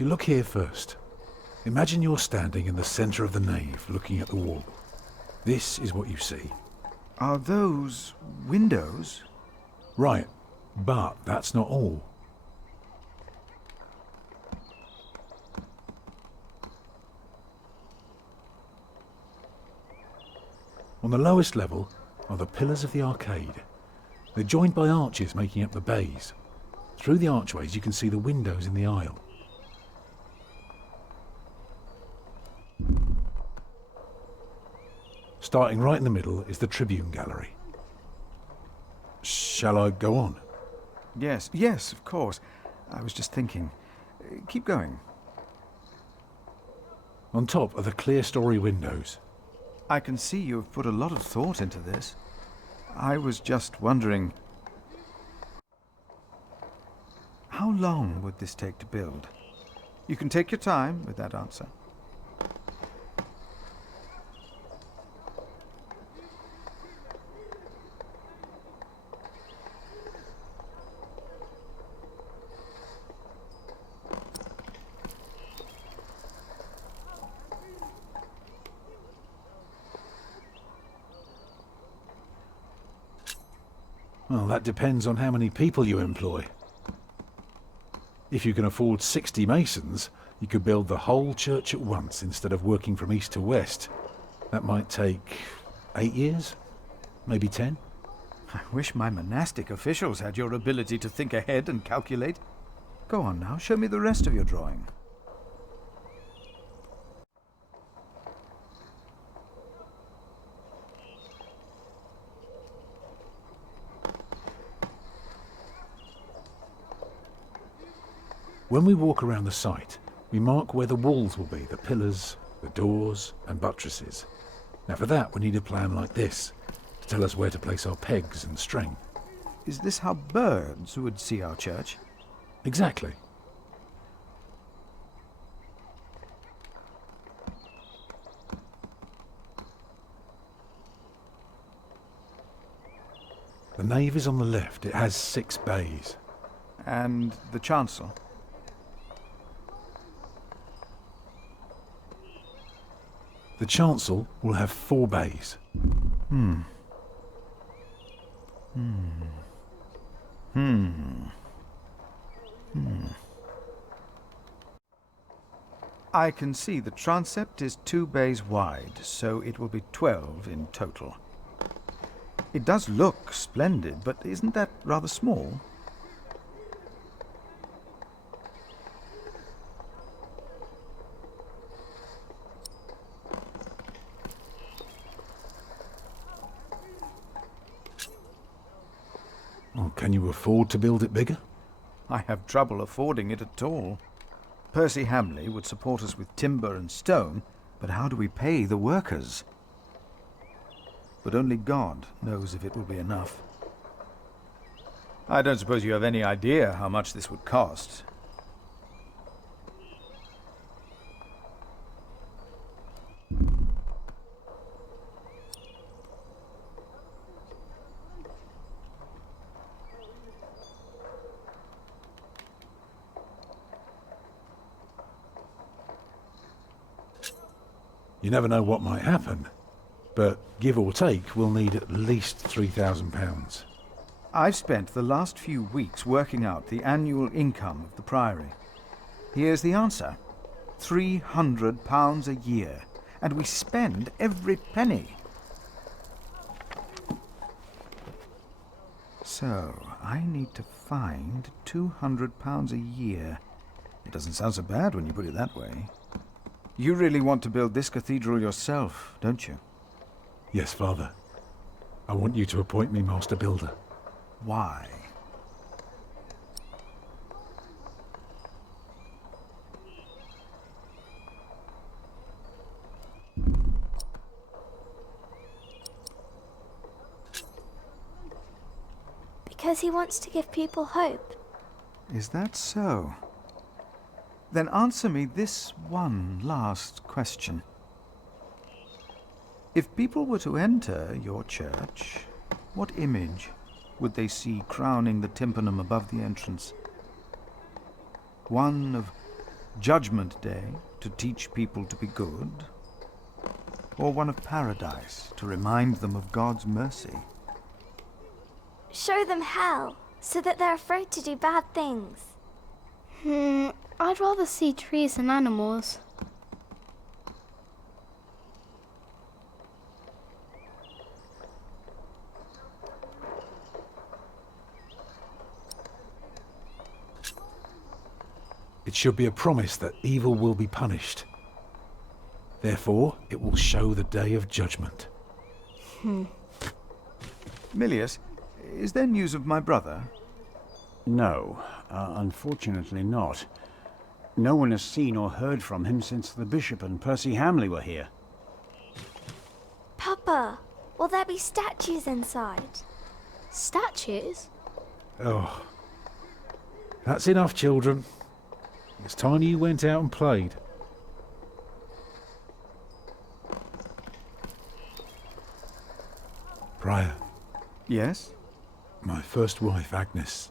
You look here first. Imagine you're standing in the centre of the nave, looking at the wall. This is what you see. Are those windows? Right, but that's not all. On the lowest level are the pillars of the arcade. They're joined by arches making up the bays. Through the archways you can see the windows in the aisle. Starting right in the middle is the tribune gallery. Shall I go on? Yes, of course. I was just thinking. Keep going. On top are the clear-story windows. I can see you've put a lot of thought into this. I was just wondering, how long would this take to build? You can take your time with that answer. Well, that depends on how many people you employ. If you can afford 60 masons, you could build the whole church at once instead of working from east to west. That might take 8 years, maybe 10. I wish my monastic officials had your ability to think ahead and calculate. Go on now, show me the rest of your drawing. When we walk around the site, we mark where the walls will be, the pillars, the doors and buttresses. Now for that we need a plan like this, to tell us where to place our pegs and string. Is this how birds would see our church? Exactly. The nave is on the left. It has 6 bays. And the chancel? The chancel will have 4 bays. I can see the transept is 2 bays wide, so it will be 12 in total. It does look splendid, but isn't that rather small? Well, can you afford to build it bigger? I have trouble affording it at all. Percy Hamley would support us with timber and stone, but how do we pay the workers? But only God knows if it will be enough. I don't suppose you have any idea how much this would cost. You never know what might happen, but give or take, we'll need at least £3,000. I've spent the last few weeks working out the annual income of the Priory. Here's the answer. £300 a year, and we spend every penny. So, I need to find £200 a year. It doesn't sound so bad when you put it that way. You really want to build this cathedral yourself, don't you? Yes, Father. I want you to appoint me Master Builder. Why? Because he wants to give people hope. Is that so? Then answer me this one last question. If people were to enter your church, what image would they see crowning the tympanum above the entrance? One of Judgment Day to teach people to be good? Or one of paradise to remind them of God's mercy? Show them hell, so that they're afraid to do bad things. I'd rather see trees and animals. It should be a promise that evil will be punished. Therefore, it will show the day of judgment. Milius, is there news of my brother? No, unfortunately not. No one has seen or heard from him since the Bishop and Percy Hamley were here. Papa, will there be statues inside? Statues? Oh. That's enough, children. It's time you went out and played. Prior, Yes? my first wife, Agnes.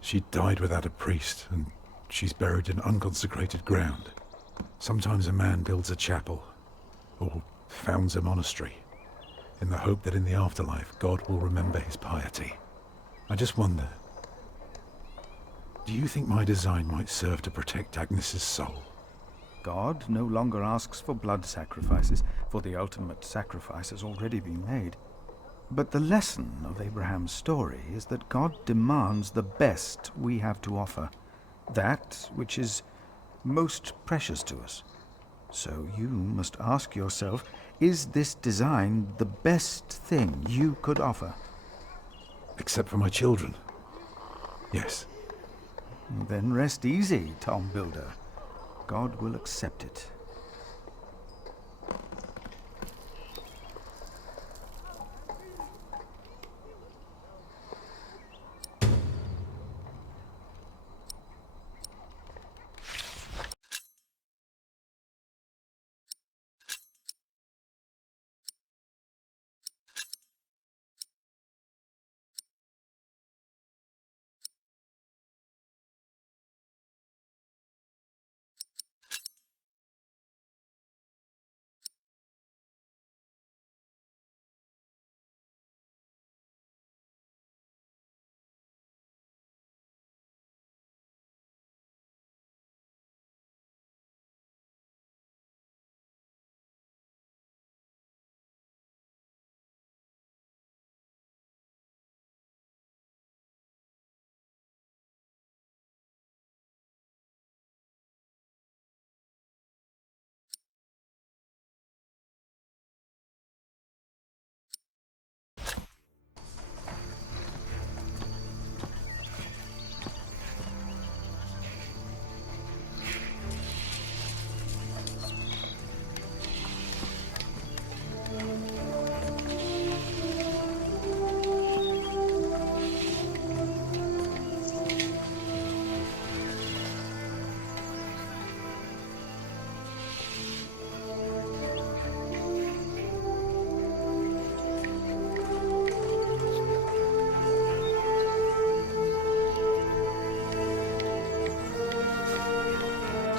She died without a priest, and she's buried in unconsecrated ground. Sometimes a man builds a chapel, or founds a monastery, in the hope that in the afterlife God will remember his piety. I just wonder, do you think my design might serve to protect Agnes's soul? God no longer asks for blood sacrifices, for the ultimate sacrifice has already been made. But the lesson of Abraham's story is that God demands the best we have to offer, that which is most precious to us. So you must ask yourself, is this design the best thing you could offer? Except for my children. Yes. Then rest easy, Tom Builder. God will accept it.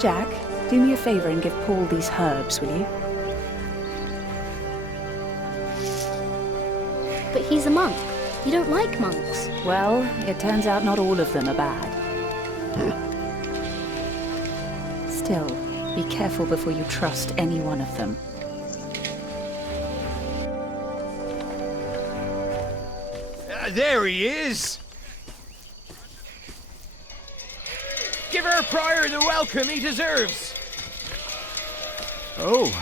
Jack, do me a favour and give Paul these herbs, will you? But he's a monk. You don't like monks. Well, it turns out not all of them are bad. Still, be careful before you trust any one of them. There he is! Give our prior the welcome he deserves! Oh,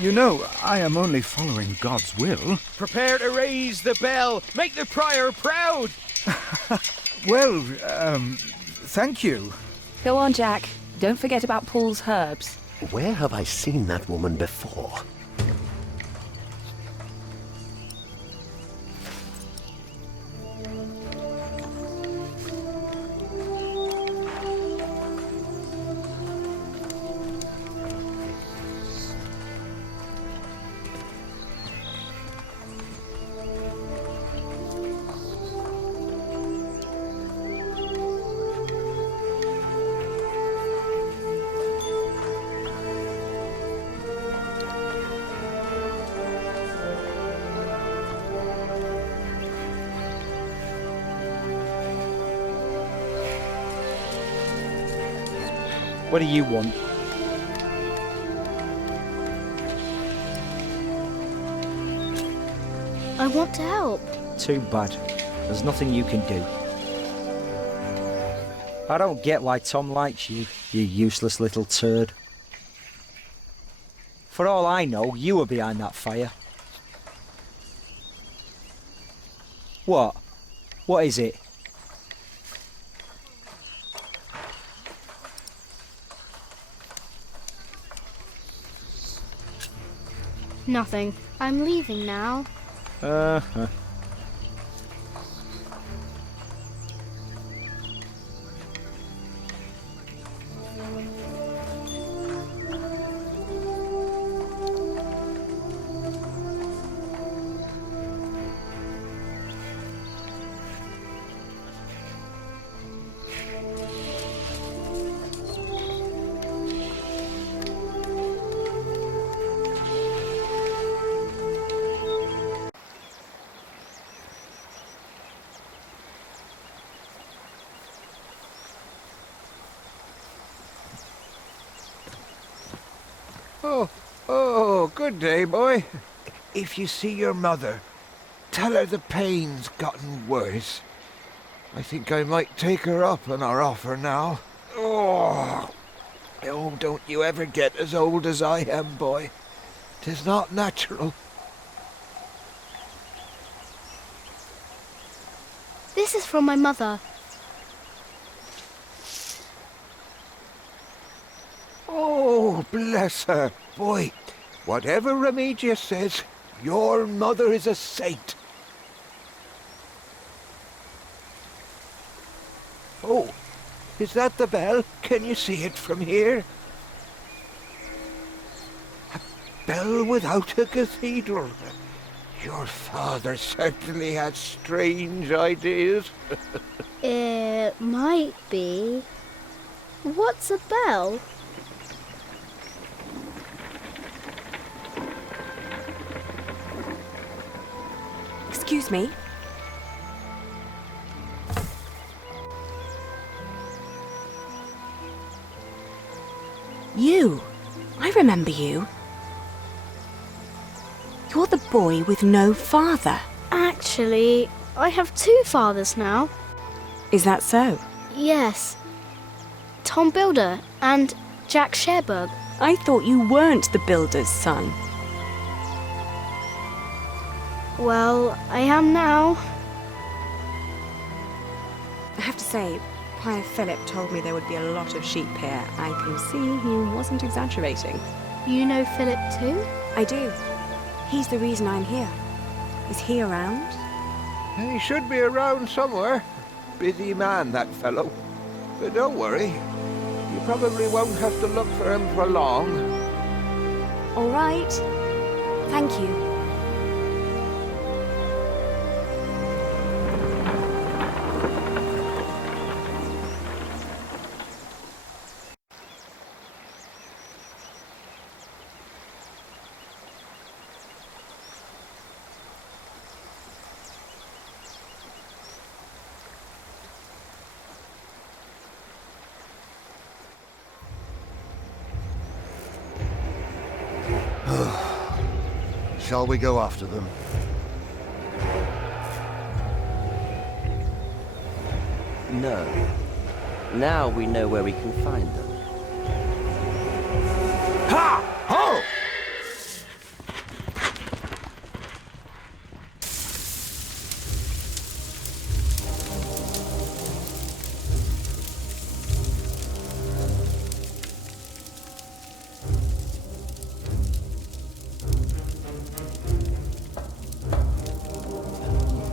you know, I am only following God's will. Prepare to raise the bell! Make the prior proud! Well, thank you. Go on, Jack. Don't forget about Paul's herbs. Where have I seen that woman before? What do you want? I want to help. Too bad. There's nothing you can do. I don't get why Tom likes you, you useless little turd. For all I know, you were behind that fire. What? What is it? Nothing. I'm leaving now. Uh-huh. Oh, good day, boy. If you see your mother, tell her the pain's gotten worse. I think I might take her up on our offer now. Oh, don't you ever get as old as I am, boy. 'Tis not natural. This is from my mother. Oh, bless her. Boy, whatever Remedius says, your mother is a saint. Oh, is that the bell? Can you see it from here? A bell without a cathedral. Your father certainly had strange ideas. It might be. What's a bell? Excuse me. You. I remember you. You're the boy with no father. Actually, I have two fathers now. Is that so? Yes. Tom Builder and Jack Sherbug. I thought you weren't the builder's son. Well, I am now. I have to say, Prior Philip told me there would be a lot of sheep here. I can see he wasn't exaggerating. You know Philip too? I do. He's the reason I'm here. Is he around? He should be around somewhere. Busy man, that fellow. But don't worry. You probably won't have to look for him for long. All right. Thank you. Shall we go after them? No. Now we know where we can find them. Ha! Ho!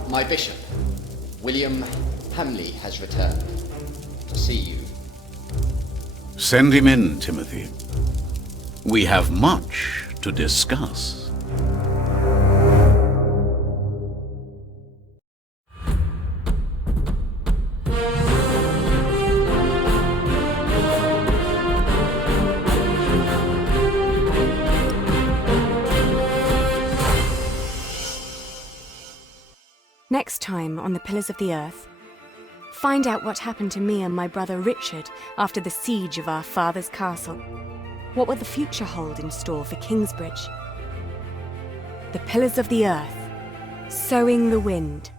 My bishop, William Hamley, has returned to see you. Send him in, Timothy. We have much to discuss. Next time on the Pillars of the Earth, Find out what happened to me and my brother Richard after the siege of our father's castle. What will the future hold in store for Kingsbridge? The Pillars of the Earth, Sowing the Wind.